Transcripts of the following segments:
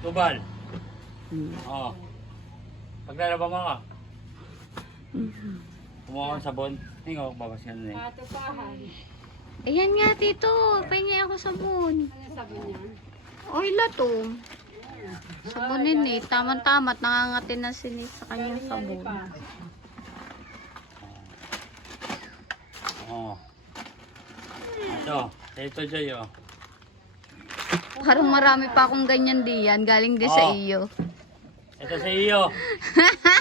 Tubal. Oo. Paglalaba mo ka. Kumuha ko ng sabon. Hingo, babas ka na eh. Katupahan. Ayan nga, tito. Pahingi ako sabon. Ano sabi niya? Oy, lato. Sabonin eh. Tama-tamat. Nangangatin na sinis sa kanyang sabon. Oo. Ito, Jay, oh. Parang marami pa akong ganyan diyan. Galing din sa iyo. Ito sa iyo.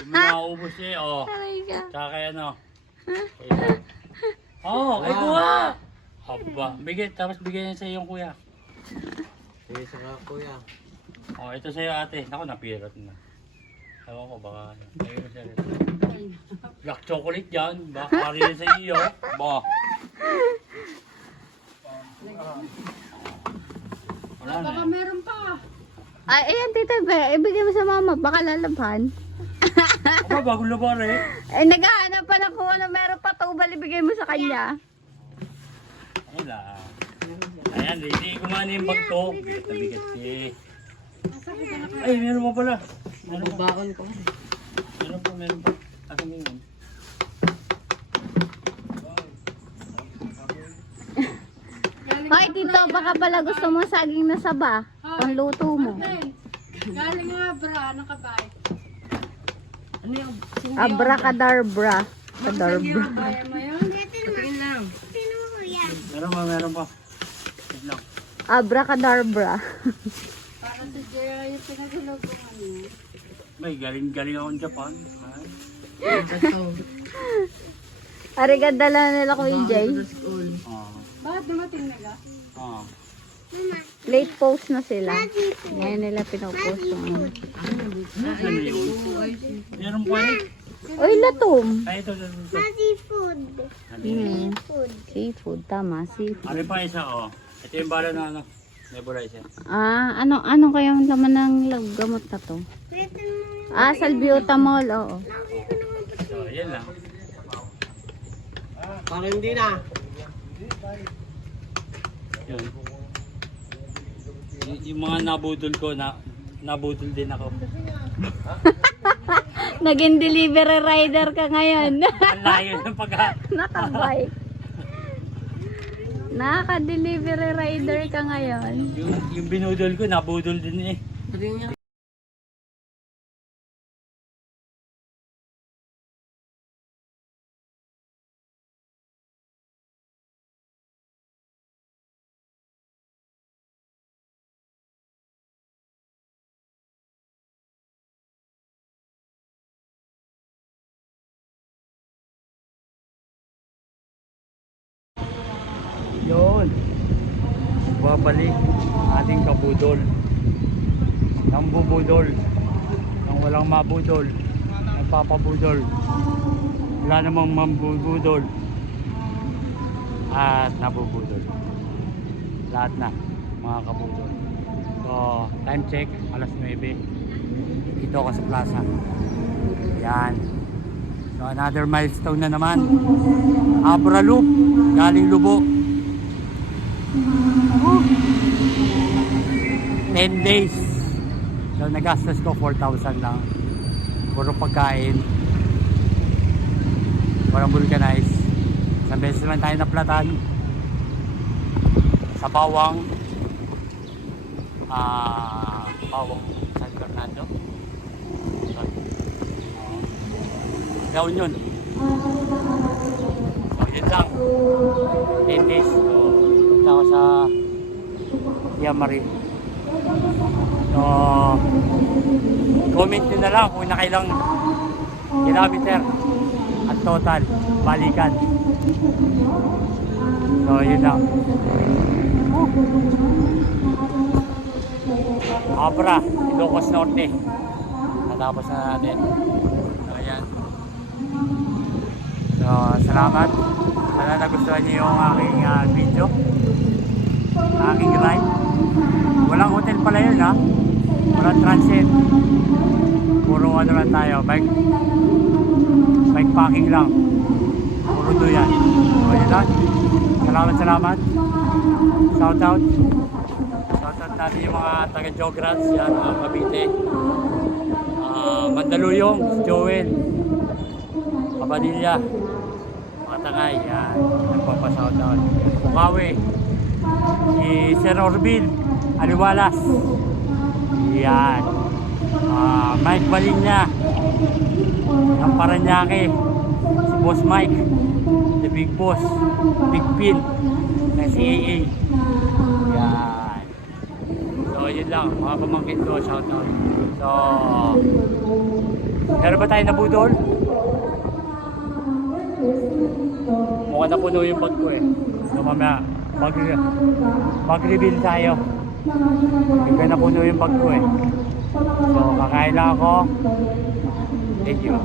Hindi mo mauubos eh, oh. Aray ka. Tsaka kay ano. Oh, ay kuha! Haba. Bigay, tapos bigay niya sa iyong kuya. Sige sa kuya. Oh, ito sa iyo ate. Naku, napirot na. Ewan ko, baka ayun na siya rin. Black chocolate yan. Baka rin sa iyo. Ba. Wala na Baka eh. meron pa. Ay, ayan, tita. Ibigay mo sa mama. Baka lalabhan. Aba, bagong labar eh. Eh, naghahanap pa na kung ano meron pa tubal. Ibigay mo sa kanya. Wala. Ayan, hindi gumana yung bag to. Bigat na bigat eh. Ay, meron pa pala. Meron pa. Bakon ko. Meron pa. Akin mo yun. Hoy, tito. Baka pala gusto mo saging na saba. Pangluto mo. Galing nga bra, nakabay. Ano yung? Abracadabra. Kadarbra. Kaya mo yun? Tingin lang. Meron pa. Wait lang. Abracadabra. Para sa Jay, yung pinagulo ko ano. May galing ako ng Japan. Ay. Arigan dala nila ko Jay. Oh. Bakit dumating nila? Oh. Late post na sila. Ngayon nila pinopost yung ano. Ano yun? Meron pa eh. Uy, latom. Ay, ito. Seafood. Hmm. Seafood, tama. Seafood. Ano pa isa, oh. Ito yung bala na ano. Nebulizer. Ano kayang laman ng gamot na to? Pwede mo Salbutamol, oo. So, yan lang. Parang hindi na. Yun. Yung mga nabudol ko, nabudol din ako. Naging delivery rider ka ngayon. Ang layo ng Nakabike. Naka-delivery rider ka ngayon. yung binudol ko, nabudol din eh. Yun. Babalik ating kabudol. Nang bubudol. Nang walang mabudol. Nagpapabudol. Wala namang mambubudol. At nabubudol. Lahat na mga kabudol. So, time check. Alas 9. Dito ako sa plaza. Yan. So, another milestone na naman. Abra Loop. Galing Lubo. 10 days. So nagastos ko 4,000 lang. Puro pagkain. Walang vulcanize. Isang beses naman tayo naplatan. Sa Bawang. Bawang San Fernando. Down yun. So yun lang. 10 days. So punta ako sa Yamari. So comment nyo na lang kung nakailang kilometer at total balikan. So yun lang. Abra, Ilocos Norte. Natapos na natin. So ayan. So salamat. Sana nagustuhan niyo yung aking video. Aking ride. Walang hotel pala yun ha. Walang transit. Puro ano lang tayo. Bike packing lang. Puro doyan. So yun lang. Salamat. Shout out. Shout out natin yung mga taga-Jograts, yan, mga Cavite. Mandaluyong, si Joel. Kapadilla. Mga Tangay, yan. Nagpapashoutout. Bukawi. Si Sir Orville Aliwalas. Yan. Mike Balinya. Ng Paranaque. Si Boss Mike. The Big Boss. Big Pin. Ng CAA. Yan. So, yun lang. Mga pamangkin ko, shoutout. So, meron ba tayo nabudol? Mukhang napuno yung bag ko eh. So, mamaya, mag-reveal tayo. Hindi napuno yung bag ko eh. So, kakain lang ako. Thank you.